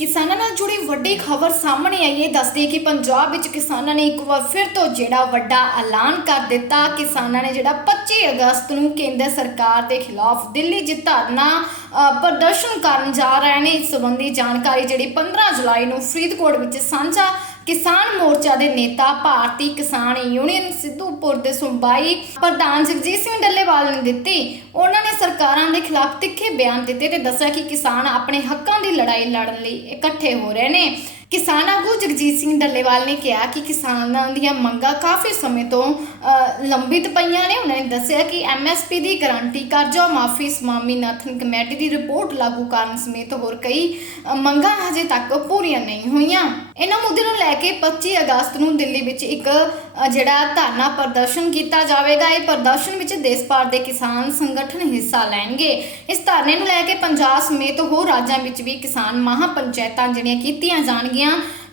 ਕਿਸਾਨਾਂ ਨਾਲ ਜੁੜੀ ਵੱਡੀ ਖਬਰ ਸਾਹਮਣੇ ਆਈ ਹੈ। ਦੱਸਦੀ ਹੈ ਕਿ ਪੰਜਾਬ ਵਿੱਚ ਕਿਸਾਨਾਂ ਨੇ ਇੱਕ ਵਾਰ ਫਿਰ ਤੋਂ ਜਿਹੜਾ ਵੱਡਾ ਐਲਾਨ ਕਰ ਦਿੱਤਾ। ਕਿਸਾਨਾਂ ਨੇ ਜਿਹੜਾ 25 ਅਗਸਤ ਨੂੰ ਕੇਂਦਰ ਸਰਕਾਰ ਦੇ ਖਿਲਾਫ ਦਿੱਲੀ 'ਚ ਧਰਨਾ ਪ੍ਰਦਰਸ਼ਨ ਕਰਨ ਜਾ ਰਹੇ ਨੇ। ਇਸ ਸੰਬੰਧੀ ਜਾਣਕਾਰੀ ਜਿਹੜੀ 15 ਜੁਲਾਈ ਨੂੰ ਫਰੀਦਕੋਟ ਵਿੱਚ ਸਾਂਝਾ ਕਿਸਾਨ ਮੋਰਚਾ ਦੇ ਨੇਤਾ ਭਾਰਤੀ ਕਿਸਾਨ ਯੂਨੀਅਨ ਸਿੱਧੂਪੁਰ ਦੇ ਸੁਬਾਈ ਪ੍ਰਧਾਨ ਜਗਜੀਤ ਸਿੰਘ ਡੱਲੇਵਾਲ ਨੇ ਦਿੱਤੀ। ਉਹਨਾਂ ਨੇ ਸਰਕਾਰਾਂ ਦੇ ਖਿਲਾਫ ਤਿੱਖੇ ਬਿਆਨ ਦਿੱਤੇ ਤੇ ਦੱਸਿਆ ਕਿ ਕਿਸਾਨ ਆਪਣੇ ਹੱਕਾਂ ਦੀ ਲੜਾਈ ਲੜਨ ਲਈ ਇਕੱਠੇ ਹੋ ਰਹੇ ਨੇ। ਕਿਸਾਨ ਆਗੂ ਜਗਜੀਤ ਸਿੰਘ ਡੱਲੇਵਾਲ ਨੇ ਕਿਹਾ ਕਿ ਕਿਸਾਨਾਂ ਦੀਆਂ ਮੰਗਾਂ ਕਾਫੀ ਸਮੇਂ ਤੋਂ ਅ, ਲੰਬਿਤ ਪਈਆਂ ਨੇ। ਉਹਨਾਂ ਨੇ ਦੱਸਿਆ ਕਿ ਐਮਐਸਪੀ ਦੀ ਗਾਰੰਟੀ ਕਰਜ਼ਾ ਮਾਫੀ ਸਵਾਮੀਨਾਥਨ ਕਮੇਟੀ ਦੀ ਰਿਪੋਰਟ ਲਾਗੂ ਕਰਨ ਸਮੇਤ ਹੋਰ ਕਈ ਅ, ਮੰਗਾਂ ਹਜੇ ਤੱਕ ਪੂਰੀਆਂ ਨਹੀਂ ਹੋਈਆਂ। ਇਹਨਾਂ ਮੁੱਦੇ ਨੂੰ ਲੈ ਕੇ 25 ਅਗਸਤ ਨੂੰ ਦਿੱਲੀ ਵਿੱਚ ਇੱਕ ਅ, ਜਿਹੜਾ ਧਰਨਾ ਪ੍ਰਦਰਸ਼ਨ ਕੀਤਾ ਜਾਵੇਗਾ। ਇਹ ਪ੍ਰਦਰਸ਼ਨ ਵਿੱਚ ਦੇਸ਼ ਭਰ ਦੇ ਕਿਸਾਨ ਸੰਗਠਨ ਹਿੱਸਾ ਲੈਣਗੇ। ਇਸ ਧਰਨੇ ਨੂੰ ਲੈ ਕੇ ਪੰਜਾਬ ਸਮੇਤ ਹੋਰ ਰਾਜਾਂ ਵਿੱਚ ਵੀ ਕਿਸਾਨ ਮਹਾਪੰਚਾਇਤਾਂ ਜਿਹੜੀਆਂ ਕੀਤੀਆਂ ਜਾਣਗੀਆਂ।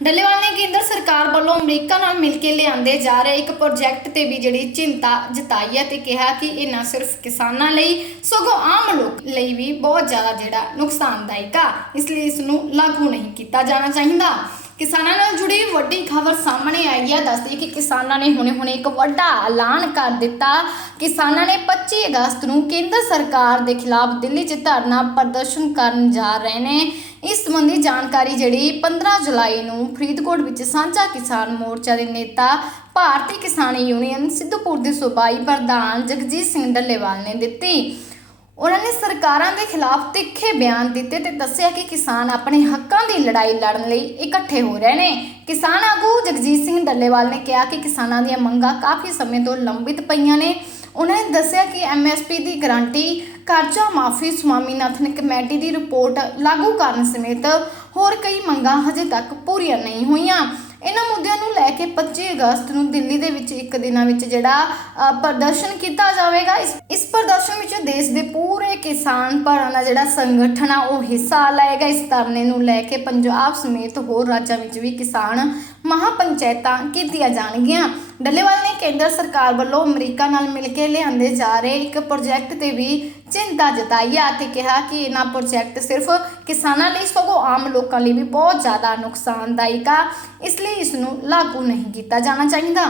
ਡੱਲੇਵਾਲ ਨੇ ਕੇਂਦਰ ਸਰਕਾਰ ਵੱਲੋਂ ਅਮਰੀਕਾ ਨਾਲ ਮਿਲ ਕੇ ਲਿਆਂਦੇ ਜਾ ਰਹੇ ਇੱਕ ਪ੍ਰੋਜੈਕਟ ਤੇ ਵੀ ਜਿਹੜੀ ਚਿੰਤਾ ਜਤਾਈ ਹੈ ਤੇ ਕਿਹਾ ਕਿ ਇਹ ਨਾ ਸਿਰਫ ਕਿਸਾਨਾਂ ਲਈ, ਸਗੋਂ ਆਮ ਲੋਕ ਲਈ ਵੀ ਬਹੁਤ ਜ਼ਿਆਦਾ ਜਿਹੜਾ ਨੁਕਸਾਨਦਾਇਕ ਆ। ਇਸ ਲਈ ਇਸ ਨੂੰ ਲਾਗੂ ਨਹੀਂ ਕੀਤਾ ਜਾਣਾ ਚਾਹੀਦਾ। ਕਿਸਾਨਾਂ ਨਾਲ ਜੁੜੀ ਵੱਡੀ ਖਬਰ ਸਾਹਮਣੇ ਆਈ ਹੈ। ਦੱਸਦੀ ਕਿ ਕਿਸਾਨਾਂ ਨੇ ਹੁਣੇ-ਹੁਣੇ ਇੱਕ ਵੱਡਾ ਐਲਾਨ ਕਰ ਦਿੱਤਾ। ਕਿਸਾਨਾਂ ਨੇ 25 ਅਗਸਤ ਨੂੰ ਕੇਂਦਰ ਸਰਕਾਰ ਦੇ ਖਿਲਾਫ ਦਿੱਲੀ 'ਚ ਧਰਨਾ ਪ੍ਰਦਰਸ਼ਨ ਕਰਨ ਜਾ ਰਹੇ ਨੇ। ਇਸ ਸੰਬੰਧੀ ਜਾਣਕਾਰੀ ਜਿਹੜੀ 15 ਜੁਲਾਈ ਨੂੰ ਫਰੀਦਕੋਟ ਵਿੱਚ ਸਾਂਝਾ ਕਿਸਾਨ ਮੋਰਚਾ ਦੇ ਨੇਤਾ ਭਾਰਤੀ ਕਿਸਾਨ ਯੂਨੀਅਨ ਸਿੱਧੂਪੁਰ ਦੇ ਸੂਬਾਈ ਪ੍ਰਧਾਨ ਜਗਜੀਤ ਸਿੰਘ ਡੱਲੇਵਾਲ ਨੇ ਦਿੱਤੀ। ਉਹਨਾਂ ਨੇ ਸਰਕਾਰਾਂ ਦੇ ਖਿਲਾਫ ਤਿੱਖੇ ਬਿਆਨ ਦਿੱਤੇ ਤੇ ਦੱਸਿਆ ਕਿ ਕਿਸਾਨ ਆਪਣੇ ਹੱਕਾਂ ਦੀ ਲੜਾਈ ਲੜਨ ਲਈ ਇਕੱਠੇ ਹੋ ਰਹੇ ਨੇ। ਕਿਸਾਨ ਆਗੂ ਜਗਜੀਤ ਸਿੰਘ ਡੱਲੇਵਾਲ ਨੇ ਕਿਹਾ ਕਿ ਕਿਸਾਨਾਂ ਦੀਆਂ ਮੰਗਾਂ ਕਾਫੀ ਸਮੇਂ ਤੋਂ ਲੰਬਿਤ ਪਈਆਂ ਨੇ। ਉਹਨਾਂ ਨੇ ਦੱਸਿਆ ਕਿ ਐਮਐਸਪੀ ਦੀ ਗਾਰੰਟੀ, ਕਰਜ਼ਾ ਮਾਫੀ, ਸਵਾਮੀਨਾਥਨ ਕਮੇਟੀ ਦੀ ਰਿਪੋਰਟ ਲਾਗੂ ਕਰਨ ਸਮੇਤ ਹੋਰ ਕਈ ਮੰਗਾਂ ਹਜੇ ਤੱਕ ਪੂਰੀਆਂ ਨਹੀਂ ਹੋਈਆਂ। ਇਹਨਾਂ ਮੁੱਦਿਆਂ ਨੂੰ ਲੈ ਕੇ 25 ਅਗਸਤ ਨੂੰ ਦਿੱਲੀ ਦੇ ਵਿੱਚ ਇੱਕ ਦਿਨਾਂ ਵਿੱਚ ਜਿਹੜਾ ਪ੍ਰਦਰਸ਼ਨ ਕੀਤਾ ਜਾਵੇਗਾ। ਇਸ ਇਸ ਪ੍ਰਦਰਸ਼ਨ ਵਿੱਚ ਦੇਸ਼ ਦੇ ਪੂਰੇ ਕਿਸਾਨ ਭਰਾਂ ਦਾ ਜਿਹੜਾ ਸੰਗਠਨ ਆ, ਉਹ ਹਿੱਸਾ ਲਏਗਾ। ਇਸ ਧਰਨੇ ਨੂੰ ਲੈ ਕੇ ਪੰਜਾਬ ਸਮੇਤ ਹੋਰ ਰਾਜਾਂ ਵਿੱਚ ਵੀ ਕਿਸਾਨ ਮਹਾਪੰਚਾਇਤਾਂ ਕੀਤੀਆਂ ਜਾਣਗੀਆਂ। ਡੱਲੇਵਾਲ ਨੇ ਕੇਂਦਰ ਸਰਕਾਰ ਵੱਲੋਂ ਅਮਰੀਕਾ ਨਾਲ ਮਿਲ ਕੇ ਲਿਆਂਦੇ ਜਾ ਰਹੇ ਇੱਕ ਪ੍ਰੋਜੈਕਟ ਤੇ ਵੀ ਚਿੰਤਾ ਜਤਾਈ ਆ ਅਤੇ ਕਿਹਾ ਕਿ ਇਹਨਾਂ ਪ੍ਰੋਜੈਕਟ ਸਿਰਫ ਕਿਸਾਨਾਂ ਲਈ ਸਗੋਂ ਆਮ ਲੋਕਾਂ ਲਈ ਵੀ ਬਹੁਤ ਜ਼ਿਆਦਾ ਨੁਕਸਾਨਦਾਇਕ ਆ। ਇਸ ਲਈ ਇਸ ਨੂੰ ਲਾਗੂ ਨਹੀਂ ਕੀਤਾ ਜਾਣਾ ਚਾਹੀਦਾ।